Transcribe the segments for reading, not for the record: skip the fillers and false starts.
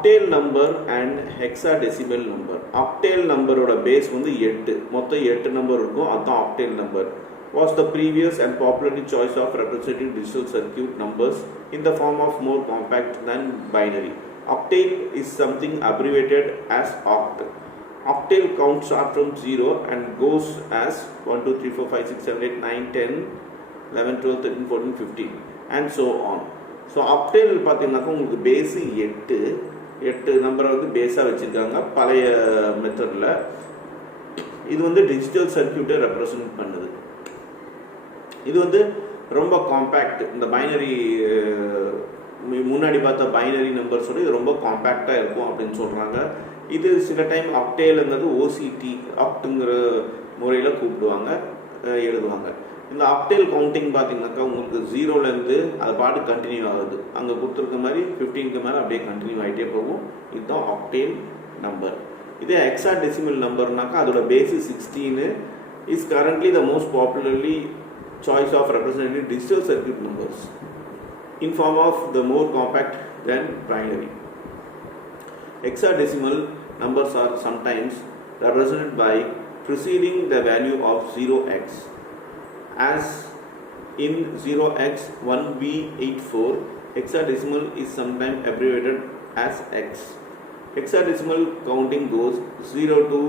octal number and hexadecimal number. Octal number ஓட base வந்து 8, மொத்தம் 8 number இருக்கும், அதான் octal number. Was the previous and popularly choice of representing digital circuit numbers in the form of more compact than binary. Octal is something abbreviated as oct. Octal counts start from 0 and goes as 1, 2, 3, 4, 5, 6, 7, 8, 9, 10, 11, 12, 13, 14, 15 and so on. So octal பார்த்தீங்கன்னாக்கா உங்களுக்கு base 8 நம்பரை வந்து பேஸாக வச்சுருக்காங்க பழைய மெத்தடில். இது வந்து டிஜிட்டல் சர்க்கியூட்டை ரெப்ரசன்ட் பண்ணுது. இது வந்து ரொம்ப காம்பேக்ட். இந்த பைனரி முன்னாடி பார்த்த பைனரி நம்பர்ஸோட இது ரொம்ப காம்பேக்டாக இருக்கும் அப்படின்னு சொல்கிறாங்க. இது சில டைம் octalங்கிறது ஓசிடி ஆக்டுங்கிற முறையில் கூப்பிடுவாங்க, எழுதுவாங்க. இந்த octal கவுண்டிங் பார்த்தீங்கன்னாக்கா உங்களுக்கு 0லேருந்து அது பாட்டு கண்டினியூ ஆகுது. அங்கே கொடுத்துருக்க மாதிரி 15க்கு மேலே அப்படியே கண்டினியூ ஆகிட்டே போகும். இதுதான் octal நம்பர். இதே hexadecimal நம்பர்னாக்கா அதோட base 16 is currently the most popularly choice of representing digital circuit numbers in form of the more compact than binary. Hexadecimal numbers are sometimes represented by preceding the value of 0x, as in 0x1b84. Hexadecimal is sometimes abbreviated as x. Hexadecimal counting goes 0 to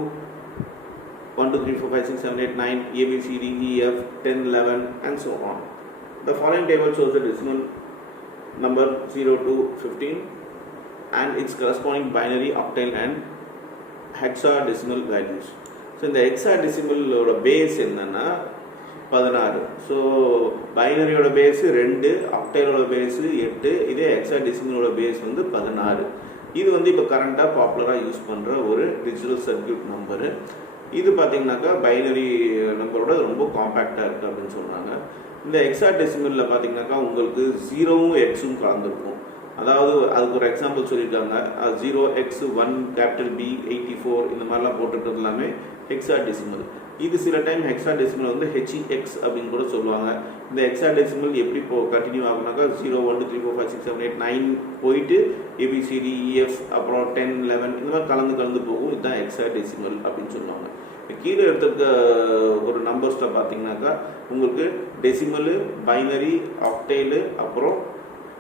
1, 2, 3, 4, 5, 6, 7, 8, 9, A, B, C, D, E, F, 10, 11 and so on. The following table shows the decimal number 0 to 15 and its corresponding binary, octal and hexadecimal values. So in the hexadecimal base என்னன்னா 16. So பைனரியோட base 2, octalோட base 8, இதே hexadecimalோட base வந்து 16. இது வந்து இப்போ கரண்ட்டாக பாப்புலராக use பண்ணுற ஒரு டிஜிட்டல் சர்க்கியூட் நம்பரு. இது பார்த்தீங்கன்னாக்கா பைனரி நம்பரோட ரொம்ப காம்பேக்டாக இருக்குது அப்படின்னு சொல்கிறாங்க. இந்த ஹெக்ஸாடெசிமலில் பார்த்தீங்கன்னாக்கா உங்களுக்கு 0வும் எக்ஸும் கலந்துருக்கும். அதாவது அதுக்கு ஒரு எக்ஸாம்பிள் சொல்லியிருக்காங்க. 0x1 கேபிட்டல் B 84 இந்த மாதிரிலாம் போட்டுருக்கிறது எல்லாமே ஹெக்ஸாடெசிமல். இது சில டைம் ஹெக்ஸாடெசிமல் வந்து HEX அப்படின்னு கூட சொல்லுவாங்க. இந்த ஹெக்ஸாடெசிமல் எப்படி கண்டினியூ ஆகுனாக்கா 0, 1, 2, 3, 4, 5, 6, 7, 8, 9 போயிட்டு ABCD EF அப்புறம் 10, 11 இந்த மாதிரி கலந்து போகும். இதுதான் ஹெக்ஸாடெசிமல் அப்படின்னு சொல்லுவாங்க. கீழே எடுத்துருக்க ஒரு நம்பர்ஸில் பார்த்தீங்கன்னாக்கா உங்களுக்கு டெசிமலு, பைனரி, ஆக்டேலு அப்புறம்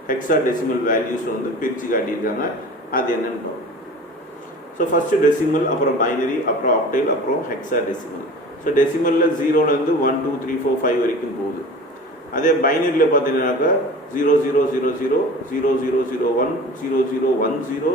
ஹெக்ஸாடெசிமல் வேல்யூஸ் வந்து பிரித்து காட்டியிருக்காங்க. அது என்னன்னு பார்ப்போம். ஸோ ஃபஸ்ட்டு டெசிமல், அப்புறம் பைனரி, அப்புறம் ஆக்டேல், அப்புறம் ஹெக்ஸாடெசிமல். ஸோ டெசிமலில் 0லேருந்து 1, 2, 3, 4, 5 வரைக்கும் போகுது. அதே பைனரியில் பார்த்தீங்கன்னாக்கா 0000, 0001, 0010